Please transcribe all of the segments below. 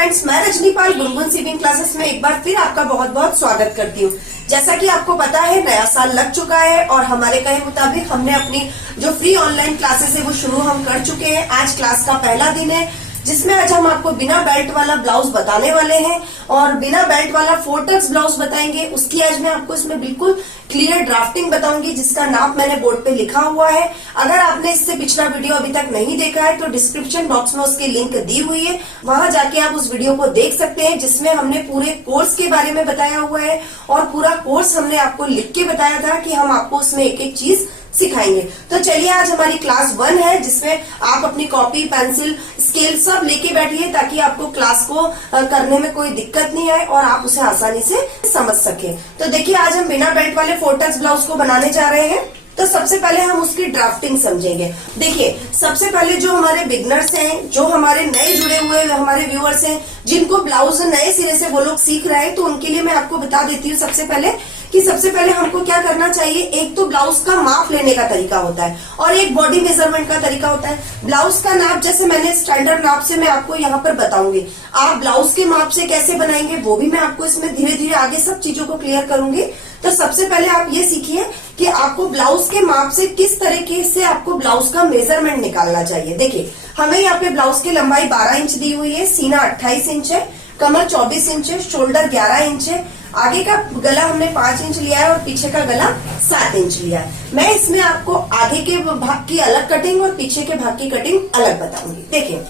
Friends, मैं रजनीपाल गुनगुन सिविंग classes में एक बार फिर आपका बहुत बहुत स्वागत करती हूँ। जैसा कि आपको पता है, नया साल लग चुका है और हमारे कहे मुताबिक हमने अपनी जो फ्री ऑनलाइन क्लासेस है वो शुरू हम कर चुके हैं। आज क्लास का पहला दिन है जिसमें आज हम आपको बिना बेल्ट वाला ब्लाउज बताने वाले हैं और बिना बेल्ट वाला 4 टक्स ब्लाउज बताएंगे। उसकी आज मैं आपको इसमें बिल्कुल क्लियर ड्राफ्टिंग बताऊंगी जिसका नाप मैंने बोर्ड पे लिखा हुआ है। अगर आपने इससे पिछला वीडियो अभी तक नहीं देखा है तो डिस्क्रिप्शन बॉक्स में उसकी लिंक दी हुई है, वहां जाके आप उस वीडियो को देख सकते हैं जिसमें हमने पूरे कोर्स के बारे में बताया हुआ है और पूरा कोर्स हमने आपको लिख के बताया था कि हम आपको उसमें एक एक चीज सिखाएंगे। तो चलिए, आज हमारी क्लास 1 है जिसमें आप अपनी कॉपी, पेंसिल, स्केल सब लेके बैठिए ताकि आपको क्लास को करने में कोई दिक्कत नहीं आए और आप उसे आसानी से समझ सके। तो देखिए, आज हम बिना बेल्ट वाले 4 टक्स ब्लाउज को बनाने जा रहे हैं। तो सबसे पहले हम उसकी ड्राफ्टिंग समझेंगे। देखिए, सबसे पहले जो हमारे बिगनर्स हैं, जो हमारे नए जुड़े हुए हमारे व्यूअर्स हैं, जिनको ब्लाउज नए सिरे से वो लोग सीख रहे हैं, तो उनके लिए मैं आपको बता देती हूँ सबसे पहले हमको क्या करना चाहिए। एक तो ब्लाउज का माप लेने का तरीका होता है और एक बॉडी मेजरमेंट का तरीका होता है। ब्लाउज का नाप जैसे मैंने स्टैंडर्ड नाप से मैं आपको यहाँ पर बताऊंगी, आप ब्लाउज के माप से कैसे बनाएंगे वो भी मैं आपको इसमें धीरे धीरे आगे सब चीजों को क्लियर करूंगी। तो सबसे पहले आप ये सीखिए कि आपको ब्लाउज के माप से किस तरीके से आपको ब्लाउज का मेजरमेंट निकालना चाहिए। देखिए, हमें यहाँ पे ब्लाउज की लंबाई 12 इंच दी हुई है, सीना 28 इंच है, कमर 24 इंच है, शोल्डर 11 इंच है, आगे का गला हमने 5 इंच लिया है और पीछे का गला 7 इंच लिया है। मैं इसमें आपको आगे के भाग की अलग कटिंग और पीछे के भाग की कटिंग अलग बताऊंगी। देखिए,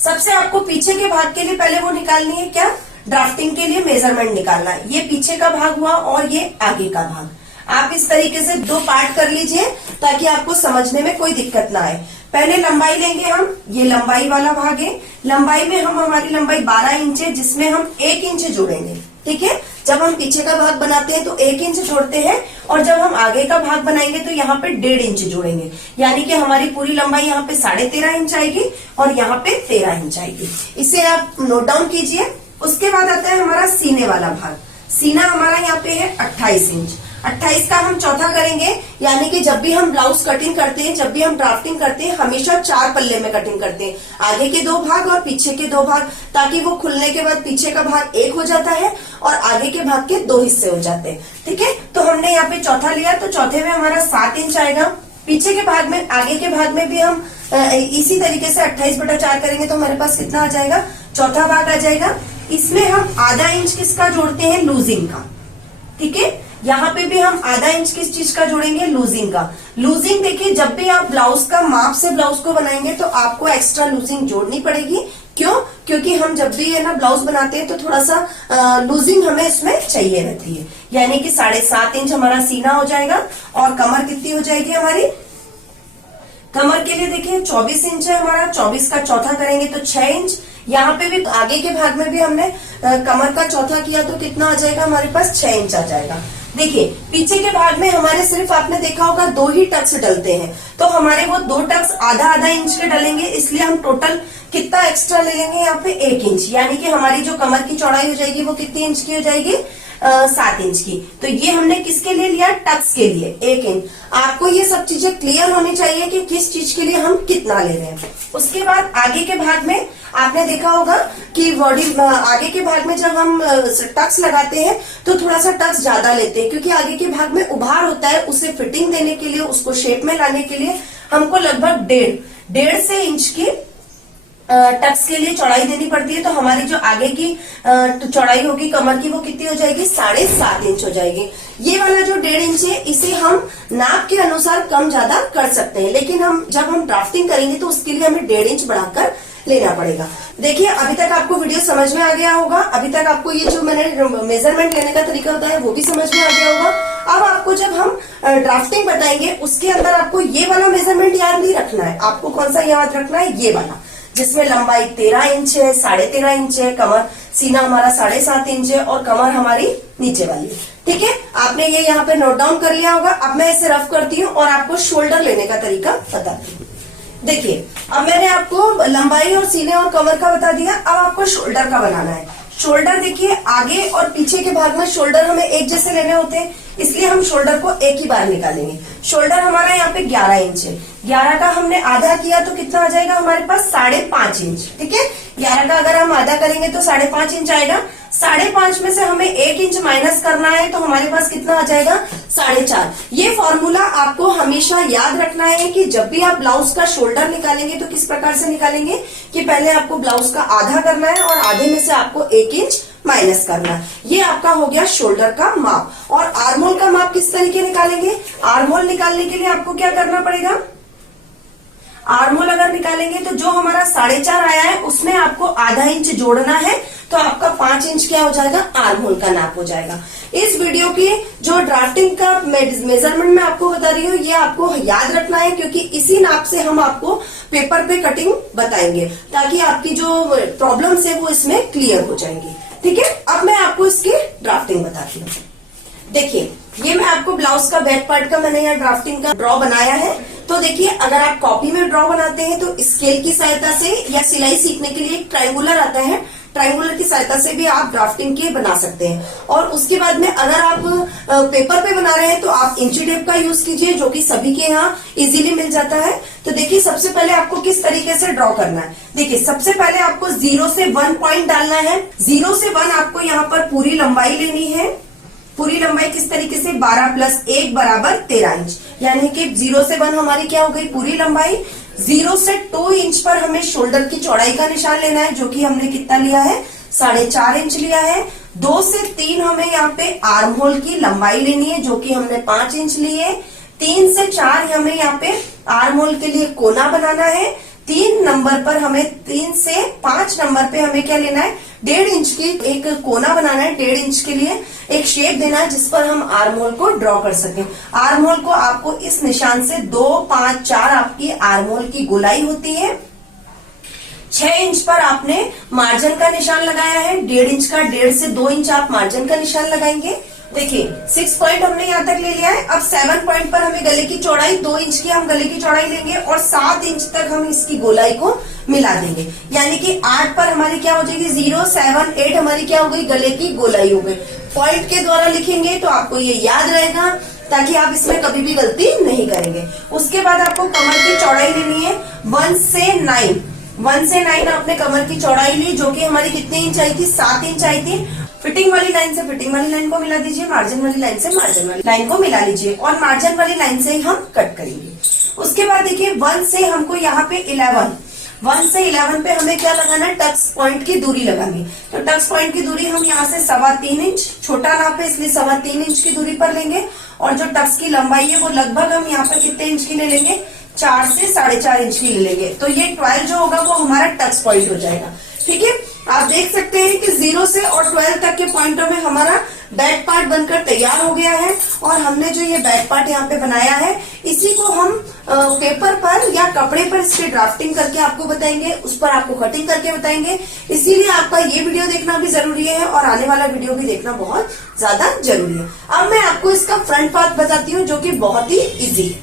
सबसे आपको पीछे के भाग के लिए पहले वो निकालनी है, क्या, ड्राफ्टिंग के लिए मेजरमेंट निकालना है। ये पीछे का भाग हुआ और ये आगे का भाग। आप इस तरीके से 2 पार्ट कर लीजिए ताकि आपको समझने में कोई दिक्कत ना आए। पहले लंबाई लेंगे हम, ये लंबाई वाला भाग है। लंबाई में हमारी लंबाई 12 इंच है जिसमें हम 1 इंच जोड़ेंगे। ठीक है, जब हम पीछे का भाग बनाते हैं तो 1 इंच जोड़ते हैं और जब हम आगे का भाग बनाएंगे तो यहाँ पे 1.5 इंच जोड़ेंगे, यानी कि हमारी पूरी लंबाई यहाँ पे 13.5 इंच आएगी और यहाँ पे 13 इंच आएगी। इसे आप नोट डाउन कीजिए। उसके बाद आता है हमारा सीने वाला भाग। सीना हमारा यहाँ पे है 28 इंच। 28 का हम चौथा करेंगे, यानी कि जब भी हम ब्लाउज कटिंग करते हैं, जब भी हम ड्राफ्टिंग करते हैं, हमेशा 4 पल्ले में कटिंग करते हैं, आगे के 2 भाग और पीछे के 2 भाग, ताकि वो खुलने के बाद पीछे का भाग 1 हो जाता है और आगे के भाग के 2 हिस्से हो जाते हैं। ठीक है, तो हमने यहाँ पे चौथा लिया, तो चौथे में हमारा 7 इंच आएगा। पीछे के भाग में, आगे के भाग में भी हम इसी तरीके से 28/4 करेंगे तो हमारे पास कितना आ जाएगा, चौथा भाग आ जाएगा। इसमें हम आधा इंच किसका जोड़ते हैं, लूजिंग का। ठीक है, यहाँ पे भी हम आधा इंच किस चीज का जोड़ेंगे, लूजिंग का। लूजिंग देखिए, जब भी आप ब्लाउज का माप से ब्लाउज को बनाएंगे तो आपको एक्स्ट्रा लूजिंग जोड़नी पड़ेगी। क्यों? क्योंकि हम जब भी है ना ब्लाउज बनाते हैं तो थोड़ा सा लूजिंग हमें इसमें चाहिए रहती है, यानी कि 7.5 इंच हमारा सीना हो जाएगा और कमर कितनी हो जाएगी हमारी, कमर के लिए देखिए 24 इंच है हमारा, 24 का चौथा करेंगे तो 6 इंच। यहाँ पे भी आगे के भाग में भी हमने कमर का चौथा किया तो कितना आ जाएगा हमारे पास, 6 इंच आ जाएगा। देखिए, पीछे के भाग में हमारे सिर्फ आपने देखा होगा 2 ही टक्स डलते हैं, तो हमारे वो 2 टक्स आधा इंच के डलेंगे, इसलिए हम टोटल कितना एक्स्ट्रा ले लेंगे यहाँ पे 1 इंच, यानी कि हमारी जो कमर की चौड़ाई हो जाएगी वो कितनी इंच की हो जाएगी, 7 इंच की। तो ये हमने किसके लिए लिया, टक्स के लिए 1 इंच। आपको ये सब चीजें क्लियर होनी चाहिए कि किस चीज के लिए हम कितना ले रहे हैं। उसके बाद आगे के भाग में आपने देखा होगा कि बॉडी, आगे के भाग में जब हम टक्स लगाते हैं तो थोड़ा सा टक्स ज्यादा लेते हैं, क्योंकि आगे के भाग में उभार होता है, उसे फिटिंग देने के लिए, उसको शेप में लाने के लिए हमको लगभग 1.5 से इंच की टक्स के लिए चौड़ाई देनी पड़ती है। तो हमारी जो आगे की चौड़ाई होगी कमर की वो कितनी हो जाएगी, 7.5 इंच हो जाएगी। ये वाला जो 1.5 इंच है इसे हम नाप के अनुसार कम ज्यादा कर सकते हैं, लेकिन जब हम ड्राफ्टिंग करेंगे तो उसके लिए हमें 1.5 इंच बढ़ाकर लेना पड़ेगा। देखिए, अभी तक आपको वीडियो समझ में आ गया होगा। अभी तक आपको ये जो मैंने मेजरमेंट लेने का तरीका होता है वो भी समझ में आ गया होगा। अब आपको जब हम ड्राफ्टिंग बताएंगे उसके अंदर आपको ये वाला मेजरमेंट याद नहीं रखना है। आपको कौन सा याद रखना है, ये वाला, जिसमें लंबाई 13 इंच है, 13.5 इंच है, कमर, सीना हमारा 7.5 इंच है और कमर हमारी नीचे वाली। ठीक है, आपने ये यहाँ पे नोट डाउन कर लिया होगा। अब मैं इसे रफ करती हूँ और आपको शोल्डर लेने का तरीका बताती हूँ। देखिए, अब मैंने आपको लंबाई और सीने और कमर का बता दिया, अब आपको शोल्डर का बनाना है। शोल्डर देखिए, आगे और पीछे के भाग में शोल्डर हमें एक जैसे लेने होते हैं, इसलिए हम शोल्डर को एक ही बार निकालेंगे। शोल्डर हमारा यहाँ पे 11 इंच है, 11 का हमने आधा किया तो कितना आ जाएगा हमारे पास, 5.5 इंच। ठीक है, 11 का अगर हम आधा करेंगे तो 5.5 इंच आएगा। 5.5 में से हमें 1 इंच माइनस करना है तो हमारे पास कितना आ जाएगा 4.5। ये फॉर्मूला आपको हमेशा याद रखना है कि जब भी आप ब्लाउज का शोल्डर निकालेंगे तो किस प्रकार से निकालेंगे कि पहले आपको ब्लाउज का आधा करना है और आधे में से आपको 1 इंच माइनस करना है। ये आपका हो गया शोल्डर का माप। और आर्महोल का माप किस तरीके निकालेंगे? आर्महोल निकालने के लिए आपको क्या करना पड़ेगा? आर्महोल अगर निकालेंगे तो जो हमारा 4.5 आया है उसमें आपको आधा इंच जोड़ना है तो आपका 5 इंच क्या हो जाएगा? आर्महोल का नाप हो जाएगा। इस वीडियो की जो ड्राफ्टिंग का मेजरमेंट मैं आपको बता रही हूँ ये आपको याद रखना है क्योंकि इसी नाप से हम आपको पेपर पे कटिंग बताएंगे ताकि आपकी जो प्रॉब्लम्स है वो इसमें क्लियर हो जाएंगी। ठीक है, अब मैं आपको इसकी ड्राफ्टिंग बताती हूँ। देखिए, ये मैं आपको ब्लाउज का बैक पार्ट का मैंने यहाँ ड्राफ्टिंग का ड्रॉ बनाया है। तो देखिए, अगर आप कॉपी में ड्रॉ बनाते हैं तो स्केल की सहायता से या सिलाई सीखने के लिए एक ट्रायंगुलर आता है, ट्रायंगुलर की सहायता से भी आप ड्राफ्टिंग के बना सकते हैं। और उसके बाद में अगर आप पेपर पे बना रहे हैं तो आप इंची टेप का यूज कीजिए जो कि सभी के यहाँ इजीली मिल जाता है। तो देखिए, सबसे पहले आपको किस तरीके से ड्रॉ करना है। देखिए, सबसे पहले आपको 0 से 1 पॉइंट डालना है। 0 से 1 आपको यहाँ पर पूरी लंबाई लेनी है। पूरी लंबाई किस तरीके से? 12 + 1 = 13 इंच, यानी कि 0 से 1 हमारी क्या हो गई? पूरी लंबाई। 0 से 2 इंच पर हमें शोल्डर की चौड़ाई का निशान लेना है जो कि हमने कितना लिया है? 4.5 इंच लिया है। 2 से 3 हमें यहाँ पे आर्म होल की लंबाई लेनी है जो कि हमने 5 इंच ली है। 3 से 4 हमें यहाँ पे आर्म होल के लिए कोना बनाना है। 3 नंबर पर हमें 3 से 5 नंबर पे हमें क्या लेना है? 1.5 इंच की एक कोना बनाना है। 1.5 इंच के लिए एक शेप देना है जिस पर हम आर्म होल को ड्रॉ कर सकें। आर्म होल को आपको इस निशान से 2, 5, 4 आपकी आर्म होल की गोलाई होती है। 6 इंच पर आपने मार्जिन का निशान लगाया है। 1.5 इंच का 1.5 से 2 इंच आप मार्जिन का निशान लगाएंगे। देखिए, 6 पॉइंट हमने यहाँ तक ले लिया है। अब 7 पॉइंट पर हमें गले की चौड़ाई 2 इंच की हम गले की चौड़ाई लेंगे और 7 इंच तक हम इसकी गोलाई को मिला देंगे, यानी कि 8 पर हमारी क्या हो जाएगी? 0, 7, 8 हमारी क्या हो गई? गले की गोलाई हो गई। पॉइंट के द्वारा लिखेंगे तो आपको ये याद रहेगा ताकि आप इसमें कभी भी गलती नहीं करेंगे। उसके बाद आपको कमर की चौड़ाई लेनी है 1 से 9। 1 से 9 आपने कमर की चौड़ाई ली जो कि हमारी कितने इंच आई थी? 7 इंच आई थी। फिटिंग वाली लाइन से फिटिंग वाली लाइन को मिला दीजिए, मार्जिन वाली लाइन से मार्जिन वाली लाइन को मिला लीजिए और मार्जिन वाली लाइन से ही हम कट करेंगे। उसके बाद देखिए, 1 से हमको यहाँ पे 1 से 11 पे हमें क्या लगाना है? टक्स पॉइंट की दूरी लगानी। तो टक्स पॉइंट की दूरी हम यहाँ से 3.25 इंच, छोटा नाप है इसलिए 3.25 इंच की दूरी पर लेंगे और जो टक्स की लंबाई है वो लगभग हम यहाँ पर कितने इंच की ले लेंगे? 4 से 4.5 इंच की ले लेंगे। तो ये 12 जो होगा वो हमारा टक्स पॉइंट हो जाएगा। ठीक है, आप देख सकते हैं कि 0 से और 12 तक के पॉइंटों में हमारा बैक पार्ट बनकर तैयार हो गया है। और हमने जो ये बैक पार्ट यहाँ पे बनाया है इसी को हम पेपर पर या कपड़े पर इसकी ड्राफ्टिंग करके आपको बताएंगे, उस पर आपको कटिंग करके बताएंगे। इसीलिए आपका ये वीडियो देखना भी जरूरी है और आने वाला वीडियो भी देखना बहुत ज्यादा जरूरी है। अब मैं आपको इसका फ्रंट पार्ट बताती हूँ जो कि बहुत ही इजी है।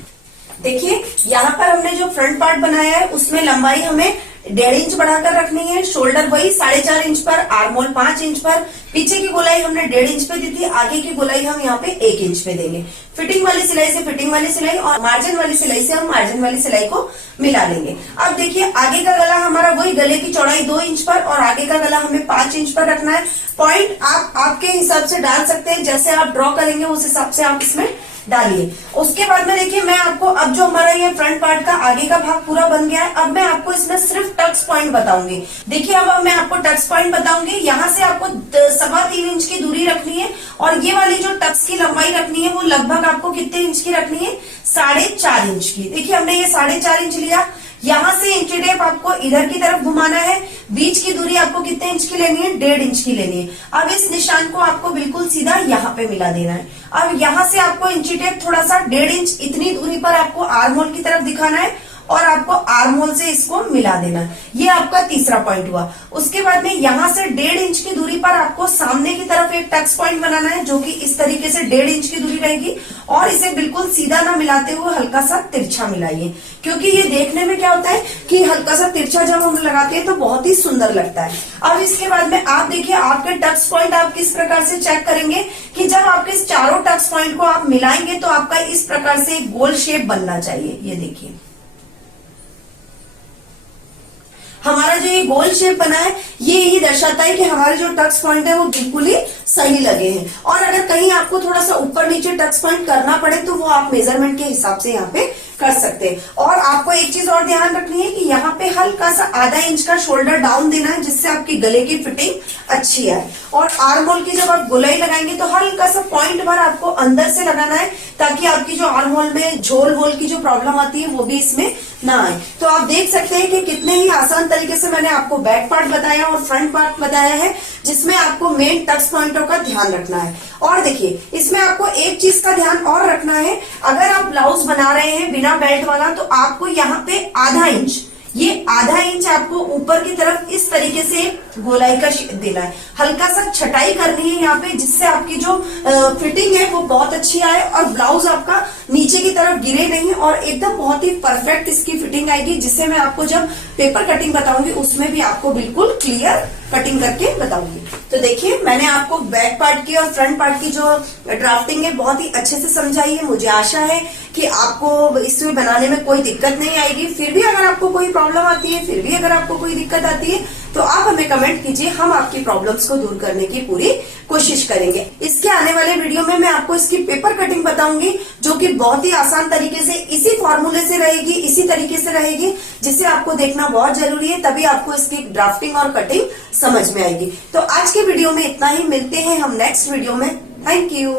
देखिए, यहाँ पर हमने जो फ्रंट पार्ट बनाया है उसमें लंबाई हमें 1.5 इंच बढ़ाकर रखनी है। शोल्डर वही 4.5 इंच पर, आर्म होल 5 इंच पर। पीछे की गोलाई हमने 1.5 इंच पे दी थी, आगे की गोलाई हम यहाँ पे 1 इंच पे देंगे। फिटिंग वाली सिलाई से फिटिंग वाली सिलाई और मार्जिन वाली सिलाई से हम मार्जिन वाली सिलाई को मिला लेंगे। अब देखिए, आगे का गला हमारा वही गले की चौड़ाई 2 इंच पर और आगे का गला हमें 5 इंच पर रखना है। पॉइंट आप आपके हिसाब से डाल सकते हैं, जैसे आप ड्रॉ करेंगे उस हिसाब से आप इसमें डालिए। उसके बाद में देखिए, मैं आपको अब जो हमारा ये फ्रंट पार्ट का आगे का भाग पूरा बन गया है, अब मैं आपको इसमें सिर्फ टक्स पॉइंट बताऊंगी। देखिए, अब मैं आपको टक्स पॉइंट बताऊंगी। यहाँ से आपको 3.25 इंच की दूरी रखनी है और ये वाली जो टक्स की लंबाई रखनी है वो लगभग आपको कितने इंच की रखनी है? 4.5 इंच की। देखिए, हमने ये 4.5 इंच लिया। यहाँ से इंची टेप आपको इधर की तरफ घुमाना है। बीच की दूरी आपको कितने इंच की लेनी है? 1.5 इंच की लेनी है। अब इस निशान को आपको बिल्कुल सीधा यहाँ पे मिला देना है। अब यहाँ से आपको इंची टेप थोड़ा सा 1.5 इंच इतनी दूरी पर आपको आर्म होल की तरफ दिखाना है और आपको आर्म होल से इसको मिला देना है। ये आपका तीसरा पॉइंट हुआ। उसके बाद में यहाँ से 1.5 इंच की दूरी पर आपको सामने की तरफ एक टक्स पॉइंट बनाना है जो कि इस तरीके से 1.5 इंच की दूरी रहेगी और इसे बिल्कुल सीधा ना मिलाते हुए हल्का सा तिरछा मिलाइए, क्योंकि ये देखने में क्या होता है कि हल्का सा तिरछा जब हम लगाते हैं तो बहुत ही सुंदर लगता है। अब इसके बाद में आप देखिए, आपके टक्स पॉइंट आप किस प्रकार से चेक करेंगे कि जब आपके इस चारों टक्स पॉइंट को आप मिलाएंगे तो आपका इस प्रकार से एक गोल शेप बनना चाहिए। ये देखिए, हमारा जो ये गोल शेप बना है ये यही दर्शाता है कि हमारे जो टक्स पॉइंट है वो बिल्कुल ही सही लगे हैं। और अगर कहीं आपको थोड़ा सा ऊपर नीचे टक्स पॉइंट करना पड़े तो वो आप मेजरमेंट के हिसाब से यहाँ पे कर सकते हैं। और आपको एक चीज और ध्यान रखनी है कि यहाँ पे हल्का सा आधा इंच का शोल्डर डाउन देना है, जिससे आपकी गले की फिटिंग अच्छी आए। और आर्म होल की जब आप गोलाई लगाएंगे तो हल्का सा पॉइंट भर आपको अंदर से लगाना है, ताकि आपकी जो आर्म होल में झोल होल की जो प्रॉब्लम आती है वो भी इसमें ना आए। तो आप देख सकते हैं कि कितने ही आसान तरीके से मैंने आपको बैक पार्ट बताया और फ्रंट पार्ट बताया है, जिसमें आपको मेन टक्स पॉइंटों का ध्यान रखना है। और देखिए इसमें आपको एक चीज का ध्यान और रखना है, अगर आप ब्लाउज बना रहे हैं बिना बेल्ट वाला तो आपको यहाँ पे आधा इंच, ये आधा इंच आपको ऊपर की तरफ इस तरीके से गोलाई का शेप देना है। हल्का सा छटाई करनी है यहाँ पे, जिससे आपकी जो फिटिंग है वो बहुत अच्छी आए और ब्लाउज आपका नीचे की तरफ गिरे नहीं और एकदम बहुत ही परफेक्ट इसकी फिटिंग आएगी, जिससे मैं आपको जब पेपर कटिंग बताऊंगी उसमें भी आपको बिल्कुल क्लियर कटिंग करके बताऊंगी। तो देखिए मैंने आपको बैक पार्ट की और फ्रंट पार्ट की जो ड्राफ्टिंग है बहुत ही अच्छे से समझाई है। मुझे आशा है कि आपको इसमें बनाने में कोई दिक्कत नहीं आएगी। फिर भी अगर आपको कोई प्रॉब्लम आती है, फिर भी अगर आपको कोई दिक्कत आती है तो आप हमें कमेंट कीजिए, हम आपकी प्रॉब्लम्स को दूर करने की पूरी कोशिश करेंगे। इसके आने वाले वीडियो में मैं आपको इसकी पेपर कटिंग बताऊंगी, जो कि बहुत ही आसान तरीके से इसी फॉर्मूले से रहेगी, इसी तरीके से रहेगी, जिसे आपको देखना बहुत जरूरी है, तभी आपको इसकी ड्राफ्टिंग और कटिंग समझ में आएगी। तो आज के वीडियो में इतना ही, मिलते हैं हम नेक्स्ट वीडियो में। Thank you.